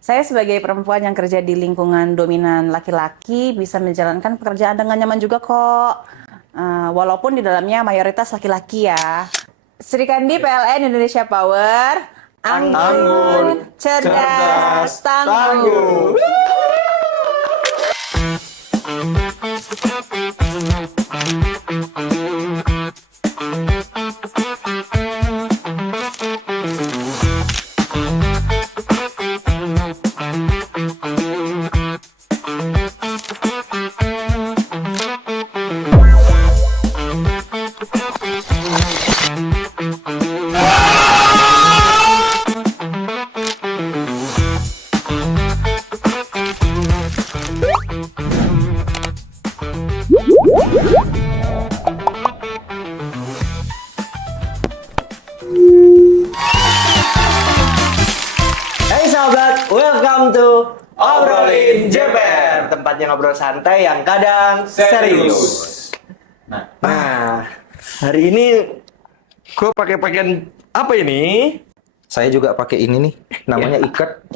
Saya sebagai perempuan yang kerja di lingkungan dominan laki-laki bisa menjalankan pekerjaan dengan nyaman juga kok. Walaupun di dalamnya mayoritas laki-laki ya. Sri Kandi PLN Indonesia Power, anggun, Anggun, cerdas, cerdas, tangguh. tangguh. Hai sahabat, welcome to Obrolin JPR, tempatnya ngobrol santai yang kadang serius. Nah, hari ini gue pakai pakaian apa ini? Saya juga pakai ini nih, namanya ikat.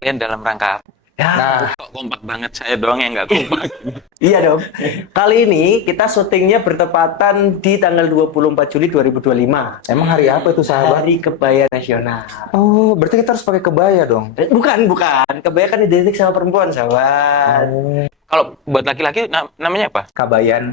Kalian dalam rangka apa? Ya, Kok kompak banget, saya doang yang nggak kompak. iya dong. Kali ini kita syutingnya bertepatan di tanggal 24 Juli 2025. Emang hari apa itu sahabat? Hari Kebaya Nasional. Oh, berarti kita harus pakai kebaya dong. Bukan. Kebaya kan identik sama perempuan, sahabat. Kalau buat laki-laki namanya apa? Kabayan.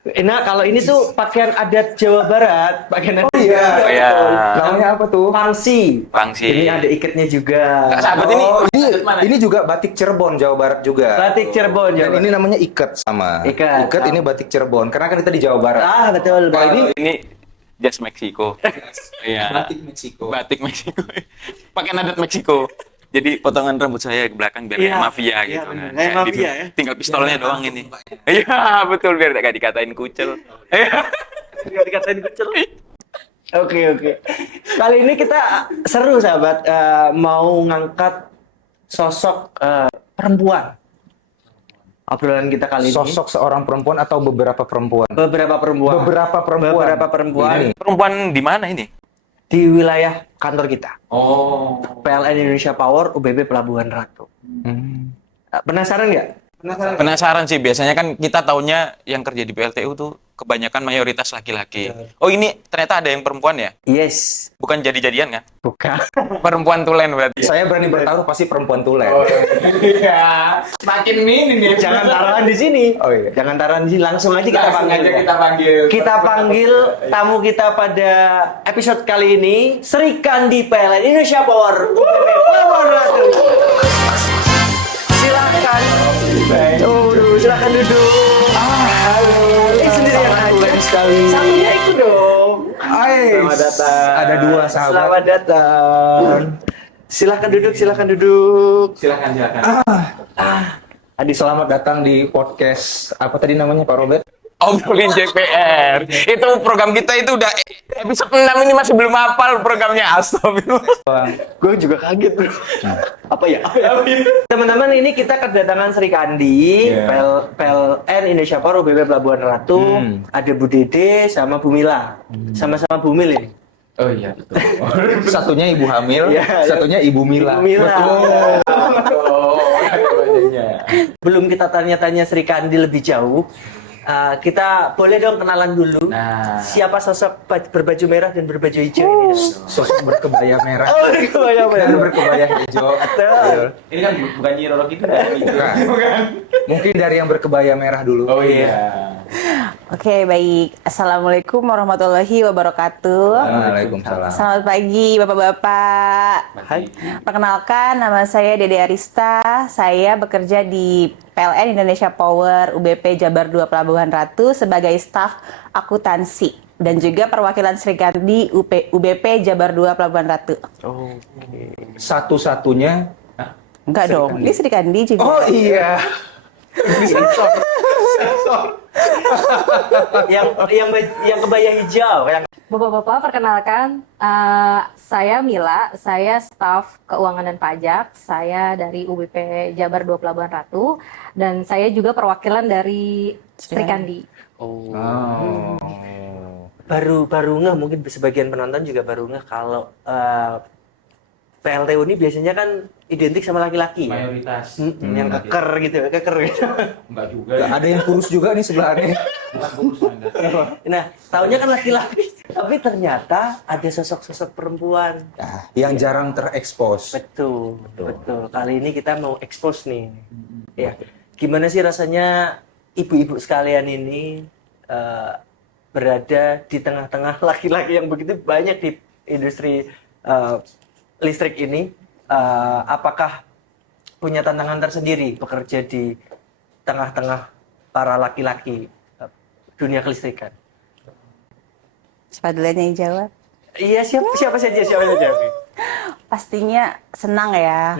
Nah, kalau ini tuh pakaian adat Jawa Barat. Pakaian adat iya. Jawa Barat. Iya. Namanya apa tuh? Pangsi. Pangsi. Ini ada ikatnya juga. Sahabat ini. Oh, ini juga batik Cirebon, Jawa Barat juga. Batik Cirebon, Dan Jawa ini namanya ikat sama. Ikat. Ini batik Cirebon, karena kan kita di Jawa Barat. Ah, betul. Kalau Ini jas Meksiko. Iya. batik Meksiko. Batik Meksiko. Pakaian adat Meksiko. Jadi potongan rambut saya ke belakang biar Iya. kayak mafia Iya, gitu bener. kan. Kayak mafia Gitu. ya. Tinggal pistolnya doang ini. Iya, betul biar gak dikatain kucel. Iya. Nggak dikatain kucel. Oke. Kali ini kita seru, sahabat. Mau ngangkat sosok perempuan. Obrolan kita kali ini. Sosok seorang perempuan atau beberapa perempuan? Beberapa perempuan. Beberapa perempuan. Ini. Perempuan di mana ini? Di wilayah kantor kita. Oh. PLN Indonesia Power, UBP Pelabuhan Ratu. Hmm. Penasaran nggak? Penasaran sih, biasanya kan kita taunya yang kerja di PLTU tuh kebanyakan mayoritas laki-laki. Oh, ini ternyata ada yang perempuan ya? Yes. Bukan jadi-jadian kan? Bukan. Perempuan tulen berarti. Saya berani bertaruh pasti perempuan tulen. Iya, makin ini nih. Jangan taruhan di sini. Oh iya. Jangan taruhan di sini. Langsung aja kita Langsung panggil. aja kita panggil. Kita panggil tamu kita pada episode kali ini, Sri Kandi PLN Indonesia Power, UBP Pelabuhan Ratu. Silakan. Silakan duduk. Halo. Sendirian aja. Satunya itu dong. Selamat datang. Ada dua sahabat. Selamat datang. Silakan duduk. Silakan. Adi, selamat datang di podcast apa tadi namanya Pak Robert? Obrolin JPR. Itu program kita itu udah episode 6 ini masih belum hafal programnya. Astagfirullah. Gue juga kaget bro. Apa ya? Teman-teman, ini kita kedatangan Sri Kandi, PLN Indonesia Power, UBP Pelabuhan Ratu. Ada Bu Dede sama Bu Mila. Sama-sama Bu Mil ini. Oh iya, betul. Satunya ibu hamil, Iya. satunya ibu Mila. Bu Mila. Iya. Belum kita tanya-tanya Sri Kandi lebih jauh, kita boleh dong kenalan dulu. Nah. Siapa sosok berbaju merah dan berbaju hijau ini? Sosok berkebaya merah Oh, kebayang dan berkebaya hijau. Betul. Ini kan bukan Nyi Roro gitu. Bukan. Mungkin dari yang berkebaya merah dulu. Oh iya. Oke, baik. Assalamualaikum warahmatullahi wabarakatuh. Waalaikumsalam. Selamat pagi, Bapak-bapak. Hai. Perkenalkan, nama saya Dede Arista. Saya bekerja di PLN Indonesia Power, UBP Jabar 2 Pelabuhan Ratu sebagai staf akuntansi dan juga perwakilan Sri Kandi UBP Jabar 2 Pelabuhan Ratu. Oh. Satu-satunya. Enggak Sri dong, Kandi. ini Sri Kandi juga. Oh iya. yang kebaya hijau, yang Bapak-bapak, perkenalkan, saya Mila, saya staf keuangan dan pajak, saya dari UBP Jabar 2 Pelabuhan Ratu, dan saya juga perwakilan dari Sri Kandi. Oh. baru ngeh, mungkin sebagian penonton juga baru ngeh kalau PLTU ini biasanya kan identik sama laki-laki ya? Mayoritas. Yang keker gitu. Enggak juga. Nggak, ada yang kurus juga nih sebelahnya. Bukan kurus Anda. Nah, taunya kan laki-laki. Tapi ternyata ada sosok-sosok perempuan. Nah, yang jarang terekspos. Betul. Kali ini kita mau expose nih. Ya, gimana sih rasanya ibu-ibu sekalian ini berada di tengah-tengah laki-laki yang begitu banyak di industri listrik ini? Apakah punya tantangan tersendiri bekerja di tengah-tengah para laki-laki dunia kelistrikan? Siapa duluan yang jawab? Iya, siapa saja. Pastinya senang ya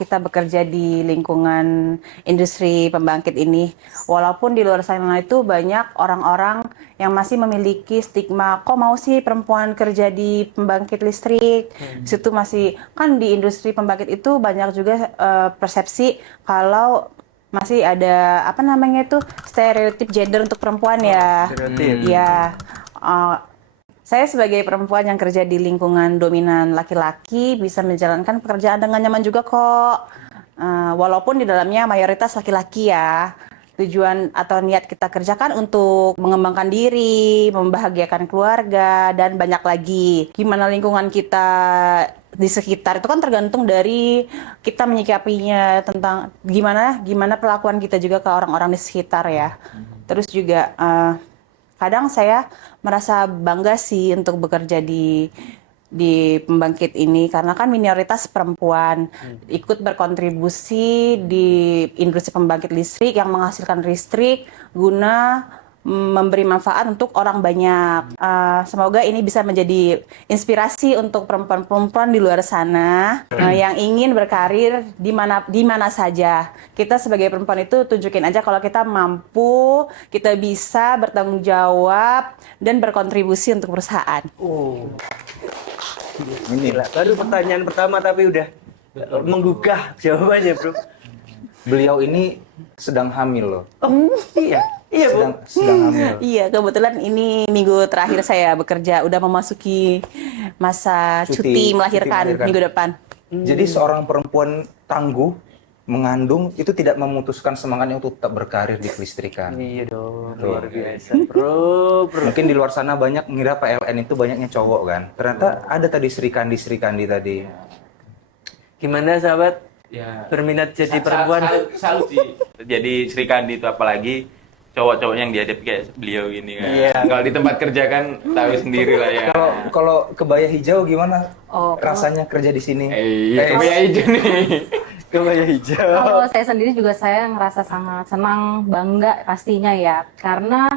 kita bekerja di lingkungan industri pembangkit ini. Walaupun di luar sana itu banyak orang-orang yang masih memiliki stigma, kok mau sih perempuan kerja di pembangkit listrik? Situ masih, kan di industri pembangkit itu banyak juga persepsi kalau masih ada apa namanya itu stereotip gender untuk perempuan ya. Stereotip. Ya. Saya sebagai perempuan yang kerja di lingkungan dominan laki-laki bisa menjalankan pekerjaan dengan nyaman juga kok. Walaupun di dalamnya mayoritas laki-laki ya. Tujuan atau niat kita kerjakan untuk mengembangkan diri, membahagiakan keluarga, dan banyak lagi. Gimana lingkungan kita di sekitar itu kan tergantung dari kita menyikapinya tentang gimana perlakuan kita juga ke orang-orang di sekitar ya. Terus juga kadang saya merasa bangga sih untuk bekerja di pembangkit ini karena kan minoritas perempuan ikut berkontribusi di industri pembangkit listrik yang menghasilkan listrik guna memberi manfaat untuk orang banyak. Semoga ini bisa menjadi inspirasi untuk perempuan-perempuan di luar sana yang ingin berkarir di mana saja. Kita sebagai perempuan itu tunjukin aja kalau kita mampu, kita bisa bertanggung jawab dan berkontribusi untuk perusahaan. Gila, baru pertanyaan pertama tapi udah menggugah jawabannya, Bro. Beliau ini sedang hamil loh. Iya, Bu. Sedang hamil. Iya, kebetulan ini minggu terakhir saya bekerja, udah memasuki masa cuti melahirkan minggu depan. Jadi seorang perempuan tangguh mengandung itu tidak memutuskan semangatnya untuk tetap berkarir di kelistrikan. Iya dong, luar biasa, Bro. Mungkin di luar sana banyak mengira PLN itu banyaknya cowok kan. Ternyata ada tadi Sri Kandi tadi. Gimana sahabat? Ya. Berminat jadi perempuan? Salut sih. Jadi Sri Kandi itu apalagi cowok-cowok yang dihadapi kayak beliau gini kan. Iya. Kalau di tempat kerja kan tahu sendiri lah ya. Kalau kebaya hijau gimana Oh, rasanya kerja di sini? Iya, kebaya hijau nih. Kebaya hijau. Kalau saya sendiri juga saya ngerasa sangat senang, bangga pastinya ya, karena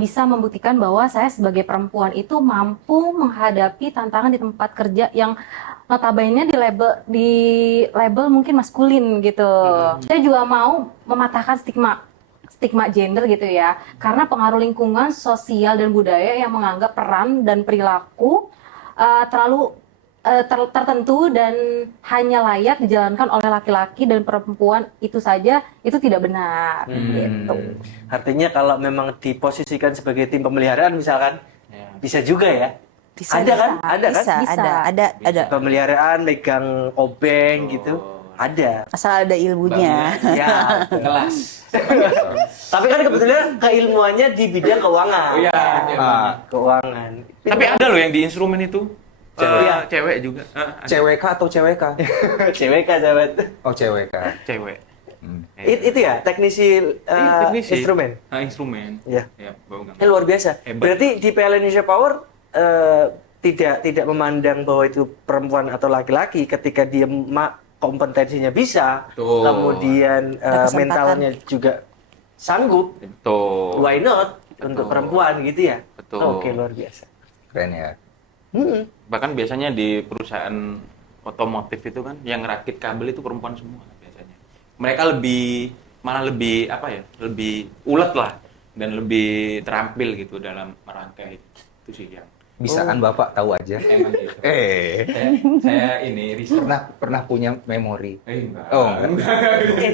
bisa membuktikan bahwa saya sebagai perempuan itu mampu menghadapi tantangan di tempat kerja yang notabene di label mungkin maskulin gitu. Saya juga mau mematahkan stigma gender gitu ya, karena pengaruh lingkungan, sosial dan budaya yang menganggap peran dan perilaku terlalu tertentu dan hanya layak dijalankan oleh laki-laki dan perempuan itu saja itu tidak benar gitu. Artinya kalau memang diposisikan sebagai tim pemeliharaan misalkan, bisa juga ya? Bisa, Ada kan? bisa, ada. Pemeliharaan, megang obeng gitu, ada. Asal ada ilmunya. Ya, Kelas. tapi kan kebetulan keilmuannya di bidang keuangan. Oh iya. Keuangan. Tapi ada loh yang di instrumen itu. Cewek juga. CWK atau CWK? Cewek kan sahabat. Oh CWK. Cewek. Itu ya teknisi, Teknisi. instrumen. Instrumen. Iya. Ya, bau nggak? Ini luar biasa. Hebat. Berarti di PLN Indonesia Power tidak memandang bahwa itu perempuan atau laki-laki ketika dia kompetensinya bisa, Betul. kemudian Ada kesempatan. mentalnya juga sanggup. Betul. Why not untuk perempuan gitu ya? Betul. Oke, luar biasa. Keren ya. Bahkan biasanya di perusahaan otomotif itu kan yang rakit kabel itu perempuan semua biasanya. Mereka malah lebih apa ya? Lebih ulet lah dan lebih terampil gitu dalam merangkai itu sih yang Bisaan Bapak tahu aja. emang gitu. Saya ini riset. Pernah punya memori. Enggak. Oh, enggak.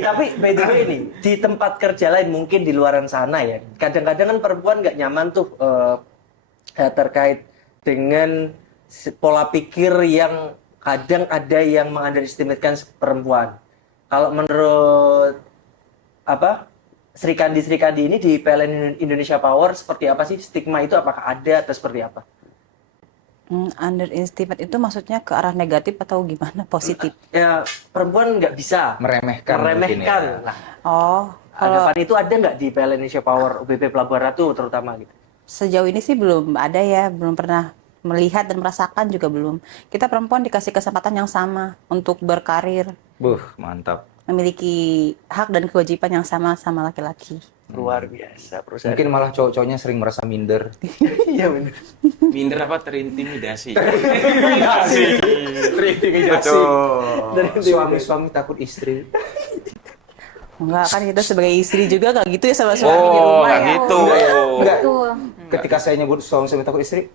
Tapi by the way nih, di tempat kerja lain mungkin di luaran sana ya, kadang-kadang kan perempuan nggak nyaman tuh terkait dengan pola pikir yang kadang ada yang mengunderestimate-kan perempuan. Kalau menurut Sri Kandi ini di PLN Indonesia Power seperti apa sih? Stigma itu apakah ada atau seperti apa? Underestimate itu maksudnya ke arah negatif atau gimana? Positif? Ya, perempuan nggak bisa Meremehkan mungkin ya. Nah, Oh, kalau anggapan itu ada nggak di PLN Indonesia Power UBP Pelabuhan Ratu terutama gitu? sejauh ini sih belum ada ya, belum pernah melihat dan merasakan juga belum. Kita perempuan dikasih kesempatan yang sama untuk berkarir, Mantap. memiliki hak dan kewajiban yang sama sama laki-laki. Luar biasa perusahaan. Mungkin malah cowok-cowoknya sering merasa minder. Iya benar. Minder apa terintimidasi? Terintimidasi. Suami-suami takut istri. Enggak kan kita sebagai istri juga nggak gitu ya sama suami di Oh, rumah nggak ya. gitu. Enggak. Betul. Ketika saya nyebut suami-suami takut istri,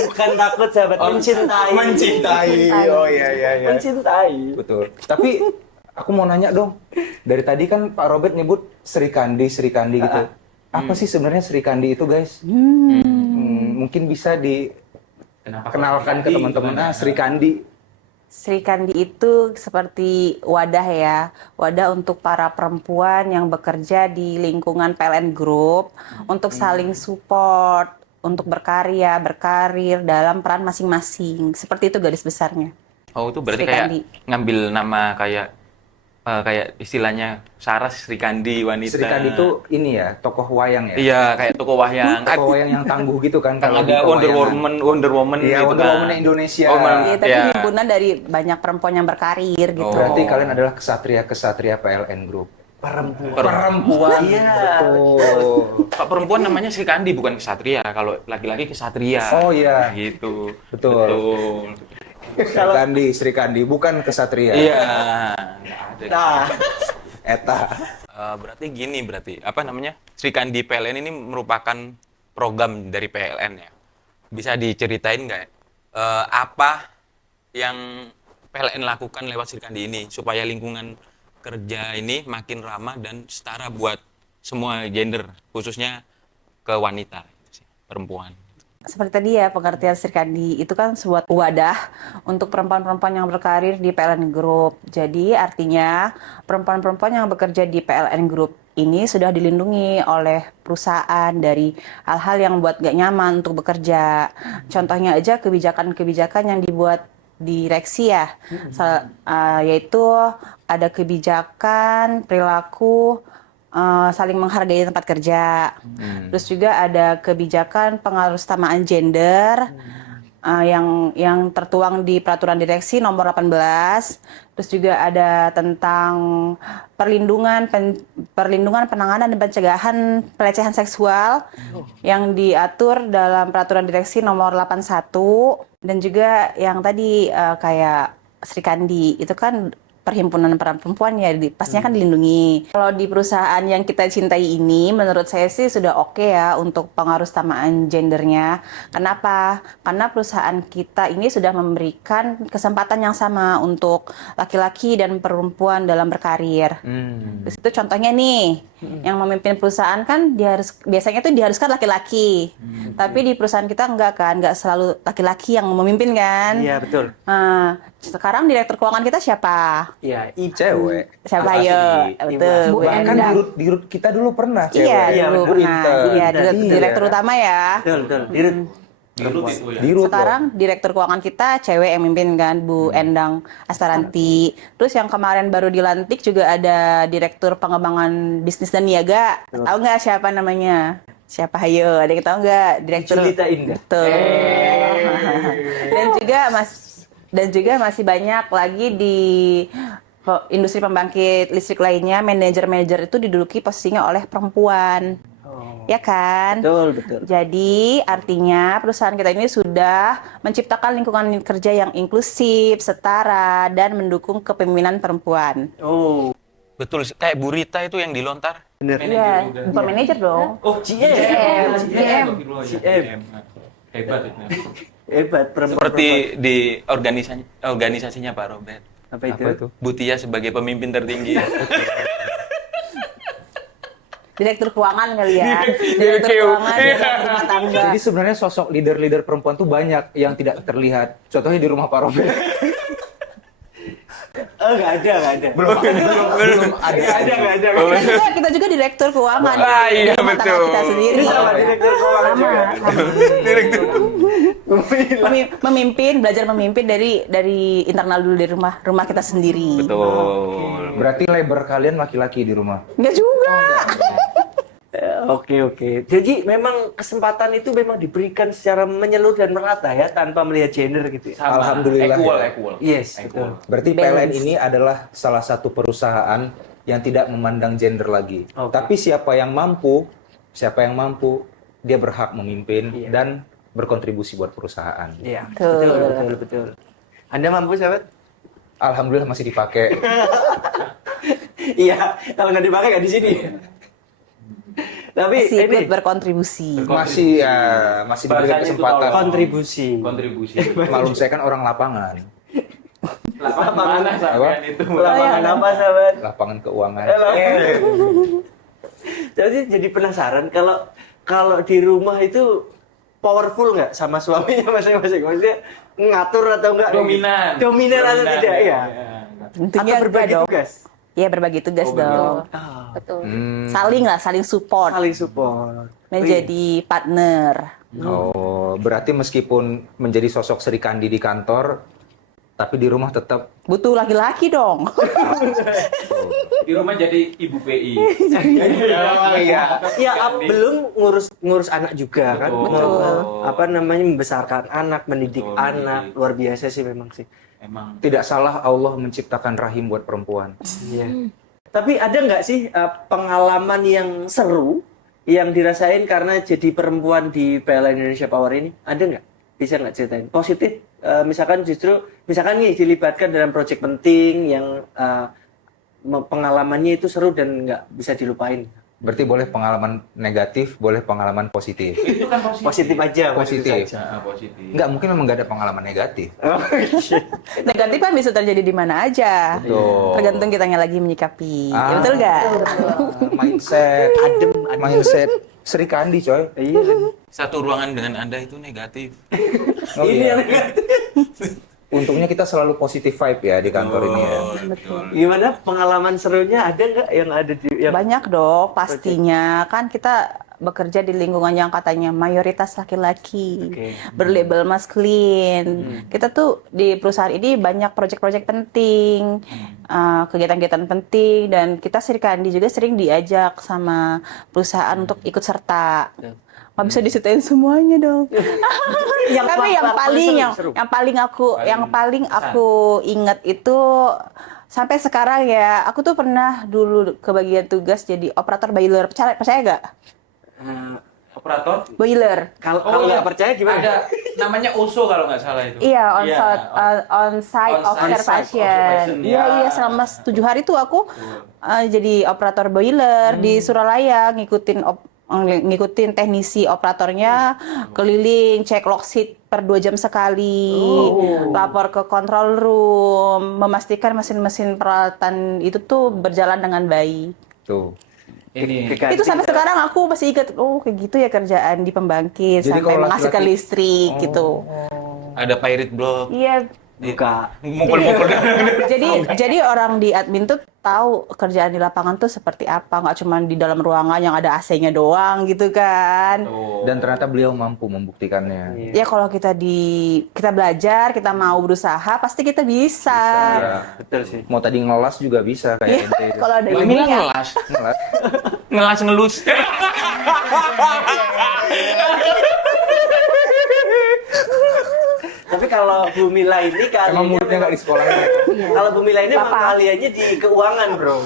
Bukan takut sahabat, mencintai. mencintai. Oh iya. Mencintai. Betul. Tapi aku mau nanya dong. Dari tadi kan Pak Robert nyebut Sri Kandi gitu. Apa sih sebenarnya Sri Kandi itu, guys? Mungkin bisa dikenalkan ke teman-teman. Sri Kandi. Sri Kandi itu seperti wadah ya, wadah untuk para perempuan yang bekerja di lingkungan PLN Group untuk saling support, untuk berkarya, berkarir dalam peran masing-masing. Seperti itu garis besarnya. Oh, itu berarti Sri kayak Kandi. ngambil nama kayak istilahnya Saras Sri Kandi wanita. Sri Kandi itu ini ya, tokoh wayang ya. Iya, kayak toko wayang. Tokoh wayang yang tangguh gitu kan. Kan kalau di ada Wonder pewayangan. Woman Iya, gitu Wonder kan. Woman Indonesia. Iya, tapi Iya. himpunan dari banyak perempuan yang berkarir gitu. Berarti kalian adalah kesatria-kesatria PLN Group. Perempuan. Iya. Betul. Pak perempuan namanya Sri Kandi bukan kesatria. Kalau laki-laki kesatria. Oh, iya. Gitu. Betul. Sri Kandi, bukan kesatria. Iya. Nah, Eta. Berarti gini apa namanya? Sri Kandi PLN ini merupakan program dari PLN ya. Bisa diceritain nggak? Apa yang PLN lakukan lewat Sri Kandi ini supaya lingkungan kerja ini makin ramah dan setara buat semua gender, khususnya ke wanita, perempuan. Seperti tadi ya, pengertian Sri Kandi itu kan sebuah wadah untuk perempuan-perempuan yang berkarir di PLN Group. Jadi artinya perempuan-perempuan yang bekerja di PLN Group ini sudah dilindungi oleh perusahaan dari hal-hal yang buat gak nyaman untuk bekerja. Contohnya aja kebijakan-kebijakan yang dibuat direksi ya, yaitu ada kebijakan perilaku saling menghargai tempat kerja. Terus juga ada kebijakan pengarustamaan gender yang tertuang di peraturan direksi nomor 18. Terus juga ada tentang perlindungan penanganan dan pencegahan pelecehan seksual yang diatur dalam peraturan direksi nomor 81. Dan juga yang tadi kayak Sri Kandi itu kan perhimpunan perempuan ya, pastinya kan dilindungi. Kalau di perusahaan yang kita cintai ini, menurut saya sih sudah oke ya untuk pengarustamaan gendernya. Kenapa? Karena perusahaan kita ini sudah memberikan kesempatan yang sama untuk laki-laki dan perempuan dalam berkarir. Terus itu contohnya nih, yang memimpin perusahaan kan biasanya tuh diharuskan laki-laki. Tapi di perusahaan kita nggak selalu laki-laki yang memimpin kan. iya betul. Sekarang direktur keuangan kita siapa? Iya, Cewek. Siapa Asli. ya? Betul. Bu Bahkan Endang. di Rut kita dulu pernah cewek. Iya, dulu Bu pernah. Inten. Iya, Benar. direktur utama ya. betul. Dirut. Di Rut Sekarang direktur keuangan kita cewek yang mimpin kan, Bu Endang Astaranti. Terus yang kemarin baru dilantik juga ada direktur pengembangan bisnis dan niaga. Tahu nggak siapa namanya? Siapa hayo? Ada yang tahu nggak? Direktur. Julita Indah. Betul. Dan juga masih banyak lagi di industri pembangkit listrik lainnya, manajer-manajer itu diduduki posisinya oleh perempuan. Ya kan? Betul. Jadi artinya perusahaan kita ini sudah menciptakan lingkungan kerja yang inklusif, setara, dan mendukung kepemimpinan perempuan. Oh, Betul, kayak Bu Rita itu yang dilontar. benar. Iya, bukan manajer dong. Oh, GM. Hebat itu. Hebat perempuan. Seperti di organisasinya Pak Robert. Apa itu? Apa itu? Bu Tia sebagai pemimpin tertinggi. direktur keuangan kali ya. Direktur keuangan, direktur rumah tangga. Jadi sebenarnya sosok leader-leader perempuan tuh banyak yang tidak terlihat. Contohnya di rumah Pak Robert. Oh, nggak ada. Belum ada. Kita juga direktur keuangan. Ah, iya, Rumah tangga betul. kita sendiri. Ini sama direktur keuangan juga. Memimpin, belajar memimpin dari internal dulu, dari rumah kita sendiri. Betul. Berarti labor kalian laki-laki di rumah. Enggak juga. Oke. Jadi memang kesempatan itu memang diberikan secara menyeluruh dan merata ya, tanpa melihat gender gitu. Ya? Alhamdulillah. Equal. Yes, Equal. betul. Berarti PLN ini adalah salah satu perusahaan yang tidak memandang gender lagi. Oke. Tapi siapa yang mampu, dia berhak memimpin Iya. dan berkontribusi buat perusahaan. Iya, Betul. betul. Anda mampu, sahabat? Alhamdulillah masih dipakai. Iya, kalau nggak dipakai nggak di sini. Tapi Masih ini ikut berkontribusi. masih diberi Bahasanya itu kesempatan. tolong. kontribusi. Malum saya kan orang lapangan, Lapangan mana sampean itu? Lapangan apa, sahabat? lapangan keuangan. Jadi penasaran kalau di rumah itu powerful nggak sama suaminya masing-masing? Maksudnya ngatur atau enggak? Dominan atau tidak ya? Tentunya Atau berbagi dong. tugas? Iya, berbagi tugas dong. Betul. Saling support. Saling support. Menjadi partner. Oh, berarti meskipun menjadi sosok Sri Kandi di kantor, tapi di rumah tetap Butuh laki-laki dong. Di rumah jadi ibu PI. Iya, belum ngurus anak juga kan. Betul. Apa namanya, membesarkan anak, mendidik Betul, anak. mendidik. Luar biasa sih memang sih. Emang tidak salah Allah menciptakan rahim buat perempuan. Iya. Tapi ada nggak sih pengalaman yang seru yang dirasain karena jadi perempuan di PLN Indonesia Power ini? Ada nggak? Bisa nggak ceritain? Positif, misalkan nih dilibatkan dalam proyek penting yang pengalamannya itu seru dan nggak bisa dilupain. Berarti boleh pengalaman negatif, boleh pengalaman positif. itu kan positif. Positif aja. Positif. saja. Positif. Enggak, mungkin memang nggak ada pengalaman negatif. Oh, iya. Negatif kan bisa terjadi di mana aja. Betul. Tergantung kitanya lagi menyikapi. Ah. Ya, betul nggak? Mindset, mindset Sri Kandi, coy. Iya. Satu ruangan dengan Anda itu negatif. Oh, Ini iya. yang Untungnya kita selalu positif vibe ya di kantor ini ya. gimana pengalaman serunya, ada nggak yang ada di yang Banyak dong pastinya. Kan kita bekerja di lingkungan yang katanya mayoritas laki-laki, Oke. berlabel maskulin. Kita tuh di perusahaan ini banyak proyek-proyek penting, kegiatan-kegiatan penting, dan kita Sri Kandi juga sering diajak sama perusahaan untuk ikut serta. Nggak bisa diceritain semuanya dong. Tapi yang paling aku ingat itu sampai sekarang ya, aku tuh pernah dulu kebagian tugas jadi operator boiler. Percaya gak? Operator. Boiler. kalau iya. nggak percaya gimana? Ada namanya OSO kalau nggak salah itu. Iya, Iya, on-site observation. observation, Iya, ya. iya, selama 7 hari tuh aku jadi operator boiler di Suralaya, ngikutin teknisi operatornya keliling, cek log sheet per 2 jam sekali, lapor ke control room, memastikan mesin-mesin peralatan itu tuh berjalan dengan baik. Tuh. Ini Itu sampai sekarang aku masih ingat, kayak gitu ya kerjaan di pembangkit, Jadi sampai kalau menghasilkan laki-laki- listrik gitu. Ada pirate block. Iya. Buka. Mukul-mukul. Jadi orang di admin tuh tahu kerjaan di lapangan tuh seperti apa, nggak cuma di dalam ruangan yang ada AC-nya doang gitu kan. Dan ternyata beliau mampu membuktikannya. Ya kalau kita belajar, kita mau berusaha, pasti kita bisa. Ya. Betul sih. Mau tadi ngelas juga bisa Iya, kayak ente. kalau ada Mbak ini Mila ya. ngelas. Ngelas. Ngelas ngelus. Tapi kalau Bu Mila ini Emang keahliannya muridnya nggak di sekolahnya. kalau Bu Mila ini emang Bapak. keahliannya di keuangan, Bro.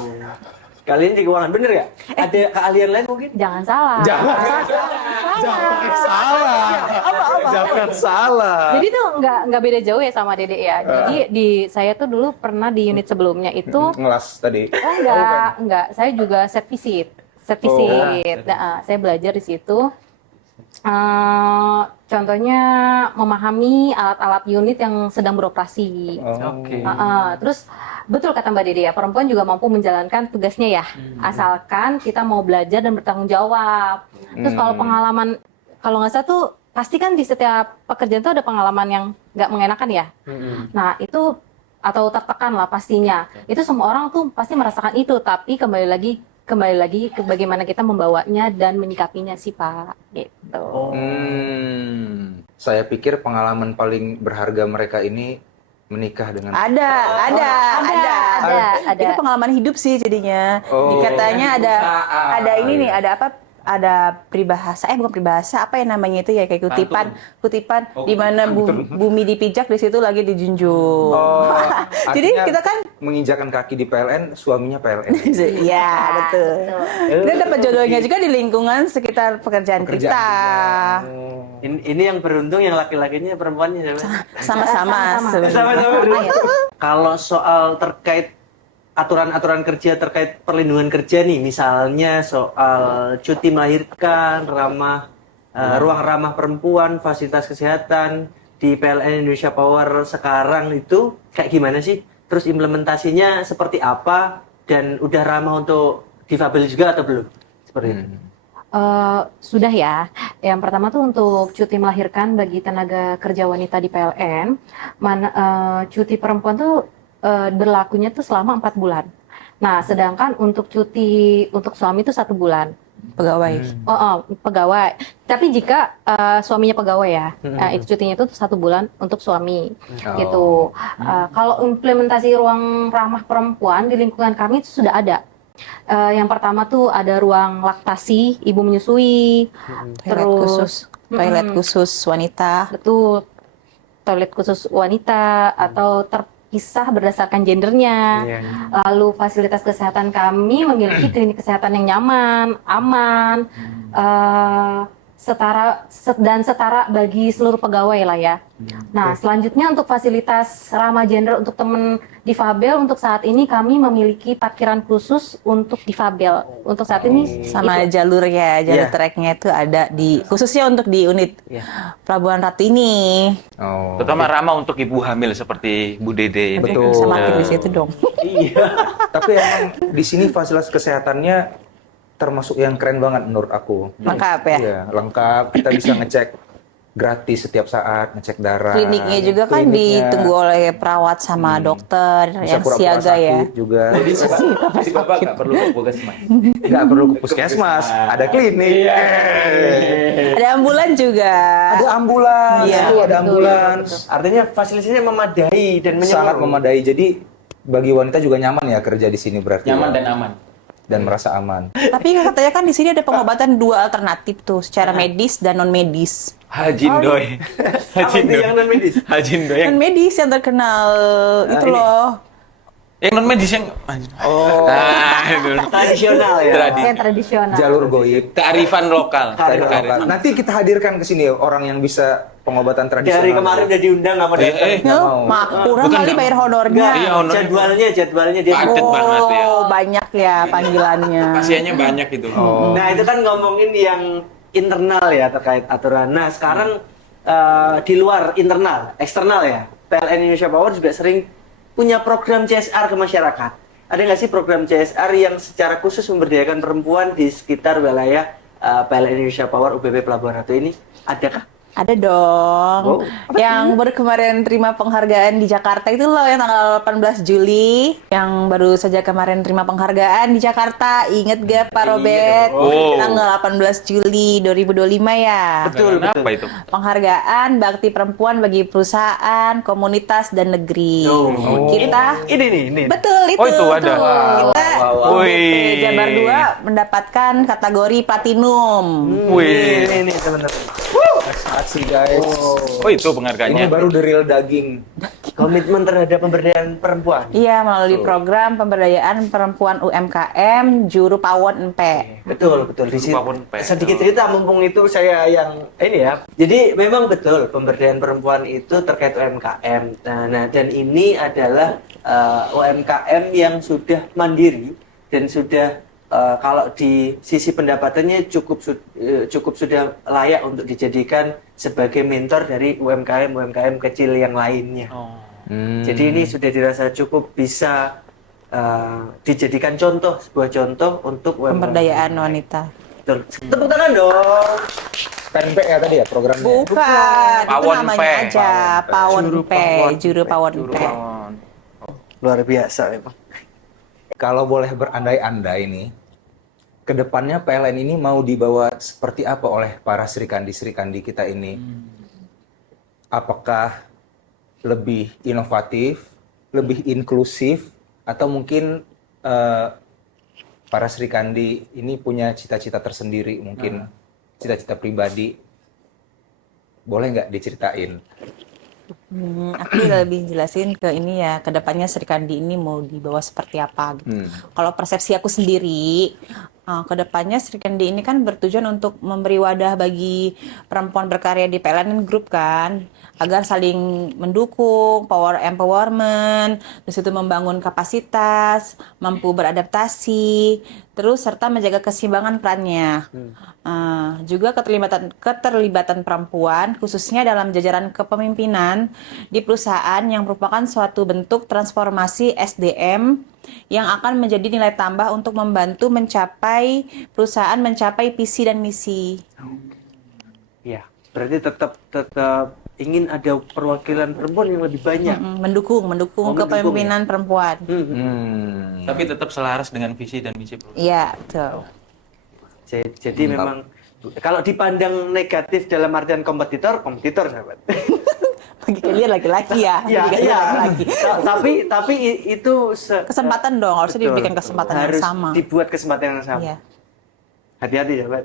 Kalian di keuangan, bener ya? Ada keahlian lain mungkin? Jangan salah. Jangan salah. Jadi tuh nggak beda jauh ya sama Dede ya. Jadi saya tuh dulu pernah di unit sebelumnya itu Ngelas tadi. enggak. Saya juga set visit. Nah, saya belajar di situ. Contohnya memahami alat-alat unit yang sedang beroperasi. Oke. Terus betul kata Mbak Dede ya, perempuan juga mampu menjalankan tugasnya ya, asalkan kita mau belajar dan bertanggung jawab. Terus kalau pengalaman, kalau nggak salah tuh pasti kan di setiap pekerjaan tuh ada pengalaman yang nggak mengenakan ya. Nah itu atau tertekan lah pastinya. Itu semua orang tuh pasti merasakan itu, tapi kembali lagi ke bagaimana kita membawanya dan menyikapinya sih Pak. Gitu. Saya pikir pengalaman paling berharga mereka ini menikah dengan Ada. Ada. Itu pengalaman hidup sih jadinya. Oh. Dikatanya ada ini nih, Iya. ada apa? Ada peribahasa, bukan peribahasa, apa yang namanya itu ya, kayak kutipan di mana bumi dipijak, di situ lagi dijunjung. Oh, Jadi artinya kita kan menginjakan kaki di PLN, suaminya PLN. Iya, betul. Kita dapat jodohnya juga di lingkungan sekitar pekerjaan kita. Ini yang beruntung yang laki-lakinya perempuannya siapa? Sama-sama sebenarnya. Sama-sama. Kalau soal terkait aturan-aturan kerja terkait perlindungan kerja nih, misalnya soal cuti melahirkan, ruang ramah perempuan, fasilitas kesehatan di PLN Indonesia Power sekarang itu kayak gimana sih? Terus implementasinya seperti apa? Dan udah ramah untuk difabel juga atau belum? Seperti itu. Sudah ya. Yang pertama tuh untuk cuti melahirkan bagi tenaga kerja wanita di PLN, cuti perempuan tuh berlakunya tuh selama 4 bulan. Nah, sedangkan untuk cuti untuk suami itu 1 bulan. Pegawai. Pegawai. Tapi jika suaminya pegawai ya, itu cutinya itu 1 bulan untuk suami. Gitu. Kalau implementasi ruang ramah perempuan di lingkungan kami itu sudah ada. Yang pertama tuh ada ruang laktasi, ibu menyusui, Toilet khusus wanita. betul, toilet khusus wanita atau terpisah berdasarkan gendernya. Lalu fasilitas kesehatan kami memiliki klinik kesehatan yang nyaman, aman, setara bagi seluruh pegawai lah ya. Nah, selanjutnya untuk fasilitas ramah gender untuk teman difabel, untuk saat ini kami memiliki parkiran khusus untuk difabel. Untuk saat ini Sama jalur treknya itu ada khususnya untuk di unit Pelabuhan Ratu ini. Oh. Terutama ramah untuk ibu hamil seperti Bu Dede ini. Betul. Bisa makin di situ dong. Tapi emang di sini fasilitas kesehatannya termasuk yang keren banget menurut aku. Lengkap ya? Iya, lengkap. Kita bisa ngecek gratis setiap saat, ngecek darah. Kliniknya juga kan Kliniknya ditunggu oleh perawat sama dokter bisa yang pura-pura siaga ya. sakit juga. Jadi Bapak nggak perlu ke puskesmas. Nggak perlu ke puskesmas, ada klinik. Ada ambulan juga. Ada ambulans, Iya, tuh, ada ambulans. Artinya fasilitasnya memadai dan Sangat menyeluruh. memadai. Jadi bagi wanita juga nyaman ya kerja di sini berarti. Nyaman dan aman. Dan merasa aman. Tapi katanya kan di sini ada pengobatan 2 alternatif tuh, secara medis dan non medis. Hajindoy. Apa itu yang non medis? Hajindoy. Non medis yang terkenal itu ini. loh. Yang non medis yang Tradisional ya. yang tradisional. Jalur goib. kearifan lokal. Nanti kita hadirkan ke sini orang yang bisa pengobatan tradisional. Dari kemarin udah diundang nggak mau datang. Nggak mau. Kurang Bukan kali nggak bayar mau. honornya. Iya, honornya. Jadwalnya dia. Padet banget ya. Oh, banyak ya panggilannya. Pasiennya banyak itu. Nah itu kan ngomongin yang internal ya terkait aturan. Nah sekarang di luar internal, eksternal ya. PLN Indonesia Power juga sering punya program CSR ke masyarakat. Ada nggak sih program CSR yang secara khusus memberdayakan perempuan di sekitar wilayah PLN Indonesia Power UBP Pelabuhan Ratu ini? Adakah? Ada dong. Oh, Yang baru kemarin terima penghargaan di Jakarta itu loh, yang tanggal 18 Juli. Yang baru saja kemarin terima penghargaan di Jakarta. Ingat gak Pak Robert? Oh. Tanggal 18 Juli 2025 ya. Betul, betul. Apa itu? Penghargaan bakti perempuan bagi perusahaan, komunitas, dan negeri. Kita Ini. betul itu. Oh, itu ada. tuh. Kita Wih. UBP Jabar 2 mendapatkan kategori platinum. Wih. Ini teman-teman. Asik guys. Oh, itu Ini penghargaannya. baru the real daging. Komitmen terhadap pemberdayaan perempuan. Iya, melalui program pemberdayaan perempuan UMKM Juru Pawon MP. Betul. Di situ Pawon P. sedikit cerita mumpung itu saya yang ini ya. Jadi memang betul pemberdayaan perempuan itu terkait UMKM. Nah dan ini adalah UMKM yang sudah mandiri dan sudah kalau di sisi pendapatannya cukup sudah layak untuk dijadikan sebagai mentor dari UMKM kecil yang lainnya. Jadi ini sudah dirasa cukup bisa dijadikan sebuah contoh untuk UMKM. Pemberdayaan wanita. Betul. Tepuk tangan dong. PNP ya tadi ya programnya. Bukan, itu Pawon namanya P. aja Pawon Juru P, Pawon. Juru Pawon P. Luar biasa memang. Kalau boleh berandai-andai nih, kedepannya PLN ini mau dibawa seperti apa oleh para Srikandi kita ini? Apakah lebih inovatif, lebih inklusif, atau mungkin para Srikandi ini punya cita-cita tersendiri, mungkin cita-cita pribadi? Boleh nggak diceritain? Aku lebih jelasin ke ini ya, kedepannya Srikandi ini mau dibawa seperti apa gitu. Kalau persepsi aku sendiri, kedepannya Srikandi ini kan bertujuan untuk memberi wadah bagi perempuan berkarya di PLN Group kan, agar saling mendukung, empowerment, terus itu membangun kapasitas, mampu beradaptasi, terus serta menjaga keseimbangan perannya. Juga keterlibatan perempuan khususnya dalam jajaran kepemimpinan di perusahaan yang merupakan suatu bentuk transformasi SDM yang akan menjadi nilai tambah untuk membantu perusahaan mencapai visi dan misi. Ya, berarti tetap ingin ada perwakilan perempuan yang lebih banyak. Mendukung mendukung kepemimpinan perempuan. Tapi tetap selaras dengan visi dan misi perusahaan. Iya, betul. Jadi memang kalau dipandang negatif dalam artian kompetitor sahabat. Bagi kalian laki-laki ya. Iya, Bagi kalian iya. laki-laki. Tapi itu Kesempatan dong, harusnya betul. diberikan kesempatan Harus yang sama. dibuat kesempatan yang sama. Iya. Hati-hati sahabat.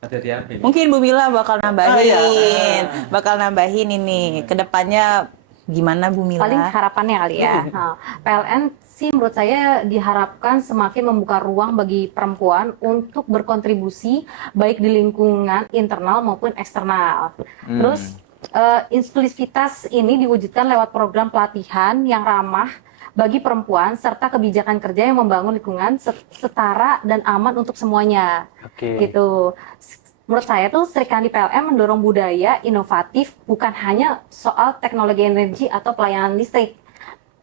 Hati-hati. Mungkin Bu Mila bakal nambahin, iya. ini. Kedepannya gimana Bu Mila? Paling harapannya kali ya. Nah, PLN sih menurut saya diharapkan semakin membuka ruang bagi perempuan untuk berkontribusi baik di lingkungan internal maupun eksternal. Terus inklusivitas ini diwujudkan lewat program pelatihan yang ramah bagi perempuan serta kebijakan kerja yang membangun lingkungan setara dan aman untuk semuanya. Oke. Gitu. Menurut saya tuh Srikandi PLN mendorong budaya inovatif bukan hanya soal teknologi energi atau pelayanan listrik,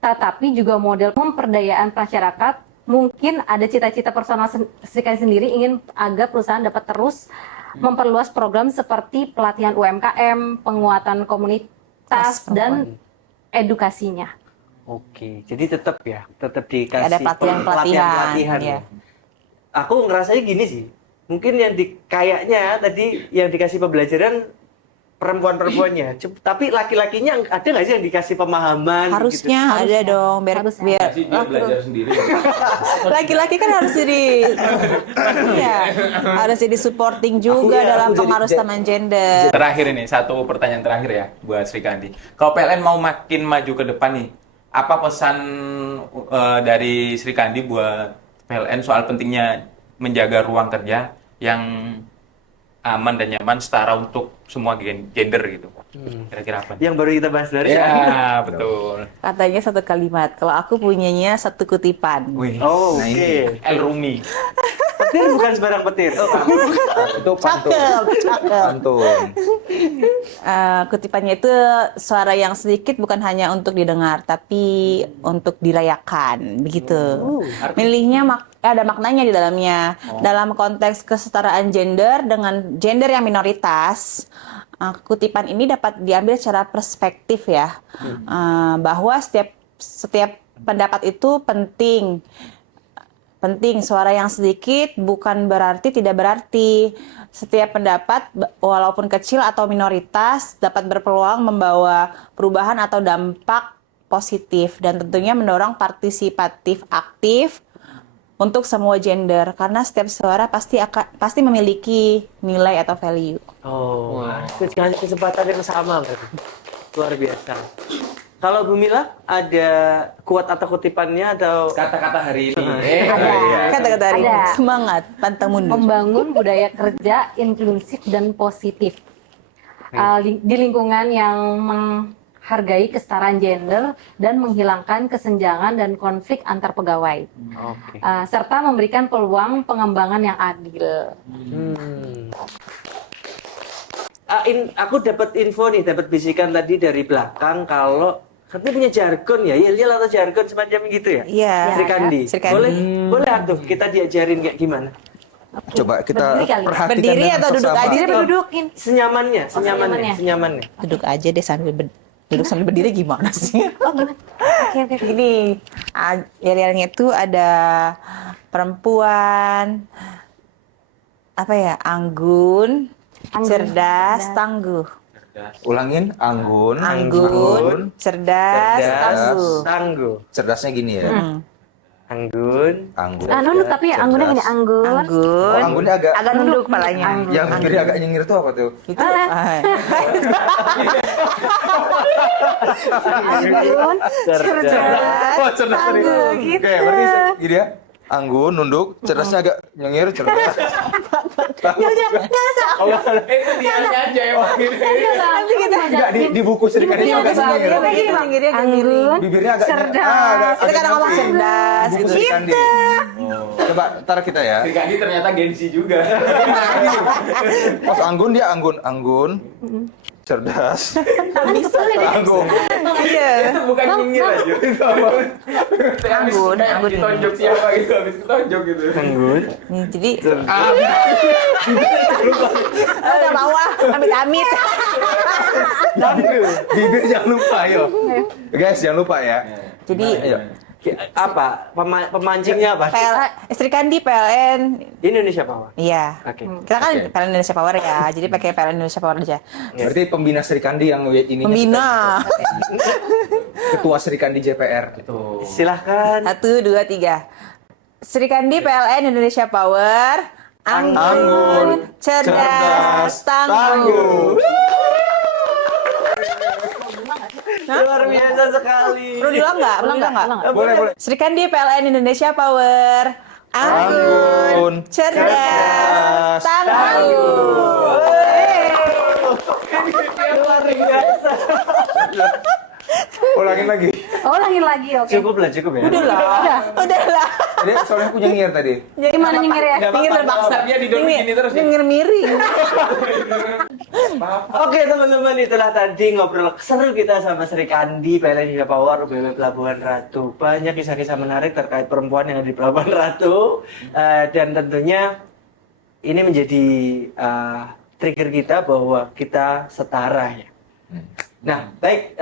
tetapi juga model pemberdayaan masyarakat. Mungkin ada cita-cita personal Srikandi sendiri ingin agar perusahaan dapat terus memperluas program seperti pelatihan UMKM, penguatan komunitas, dan edukasinya. Oke, jadi tetap dikasih Ada pelatihan-pelatihan. Ya. Aku ngerasanya gini sih, mungkin kayaknya tadi yang dikasih pembelajaran perempuan-perempuannya, tapi laki-lakinya ada nggak sih yang dikasih pemahaman? Harusnya gitu? ada dong, biar Sih dia belajar sendiri. laki-laki kan harus harus jadi supporting juga dalam pengaruh sama gender. Terakhir ini, satu pertanyaan terakhir ya buat Srikandi. Kalau PLN mau makin maju ke depan nih, apa pesan dari Srikandi buat PLN soal pentingnya menjaga ruang kerja yang aman dan nyaman setara untuk semua gender gitu? Kira-kira apa? Yang baru kita bahas dari Ya, betul. Katanya satu kalimat, kalau aku punyanya satu kutipan. Wih, Oh, nah oke. ini El Rumi. Petir bukan sembarang petir. Itu pantun. Cakep. Pantun. Kutipannya itu suara yang sedikit bukan hanya untuk didengar, tapi untuk dirayakan, begitu. Milihnya ada maknanya di dalamnya. Dalam konteks kesetaraan gender dengan gender yang minoritas, kutipan ini dapat diambil secara perspektif ya, bahwa setiap pendapat itu penting. Suara yang sedikit bukan berarti tidak berarti. Setiap pendapat, walaupun kecil atau minoritas, dapat berpeluang membawa perubahan atau dampak positif dan tentunya mendorong partisipatif aktif untuk semua gender, karena setiap suara pasti memiliki nilai atau value. Oh, kasih kesempatan yang sama berarti. Luar biasa. Kalau Bu Mila ada quote atau kutipannya atau Kata-kata hari ini. Kata-kata hari ini, Ada. semangat, pantang mundur. Membangun budaya kerja inklusif dan positif di lingkungan yang menghargai kesetaraan gender dan menghilangkan kesenjangan dan konflik antar pegawai. Oke. Serta memberikan peluang pengembangan yang adil. Aku dapat info nih, dapat bisikan tadi dari belakang kalau katanya punya jargon ya, yel atau jargon semacam gitu ya? Iya. Sri Kandi. Sri Kandi. Boleh tuh kita diajarin kayak gimana? Coba kita Berdiri kali. perhatikan Berdiri dengan atau duduk seksama. aja? Jadi berdudukin. Senyamannya. senyamannya. Duduk aja deh sambil duduk sambil berdiri gimana sih? Oh gimana? Oke. Gini, yel-yelnya itu ada perempuan, apa ya, anggun, cerdas, tangguh. Ulangin, Anggun, cerdas, tangguh. Tangguh. Cerdasnya gini ya. Anggun. Nunduk tapi ya anggunnya gini, anggun. Anggun. Oh, anggunnya agak nunduk kepalanya. yang kiri agak nyengir tuh apa tuh? Itu Anggun, cerdas, Oh, cerdas tadi. tangguh, gitu. Oke, berarti gini ya. Anggun, nunduk, cerdasnya agak nyengir, cerdas. Itu dia aja emang gitu. Nanti kita Enggak di buku Sri Kandi Bibirnya agak agak nyengir. bawah. gini, pinggirnya agak miring. Anggun, Bibirnya agak cerdas. Kita kadang ngomong cerdas Buku gitu. Sri Kandi. Coba ntar kita ya. Sri Kandi ternyata gengsi juga. Pas Anggun dia Anggun, cerdas, Bisa Anggun. Iya. Itu bukan nyindir aja. Itu Anggun, Anggun. ditonjok siapa gitu, habis ditonjok gitu. Anggun. Nih, jadi udah bawa amit-amit. Bibir jangan lupa, ayo. Guys, jangan lupa ya. Jadi Ayo. Apa? Pemancingnya apa? Sri Kandi PLN. Indonesia Power. Iya. Oke. Kita kan Oke. PLN Indonesia Power ya. Jadi pakai PLN Indonesia Power aja. Berarti pembina Sri Kandi yang ini Pembina. Ketua Sri Kandi JPR. Silahkan. 1, 2, 3. Sri Kandi PLN Indonesia Power. Anggun, cerdas, tangguh. Luar biasa sekali. Perlu diulang nggak? Perlu diulang nggak? Boleh. Sri Kandi PLN Indonesia Power. Anggun, cerdas, tangguh. Luar biasa. Ulangin lagi. Oh, lagi, oke. Cukup ya. Udah lah. Jadi soalnya aku nyengir tadi. Jadi Gimana nyengir ya? Nyengir dan paksa. Dia didorong gini terus ya? Nyengir miring. Oke teman-teman, itulah tadi ngobrol seru kita sama Sri Kandi, PLN Indonesia Power, UBW Pelabuhan Ratu. Banyak kisah-kisah menarik terkait perempuan yang ada di Pelabuhan Ratu. Dan tentunya ini menjadi trigger kita bahwa kita setara ya. Nah, baik,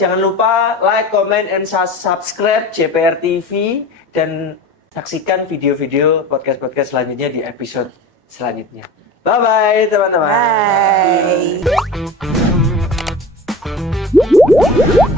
jangan lupa like, comment, and subscribe JPR TV dan saksikan video-video podcast-podcast selanjutnya di episode selanjutnya. Bye-bye teman-teman. Bye.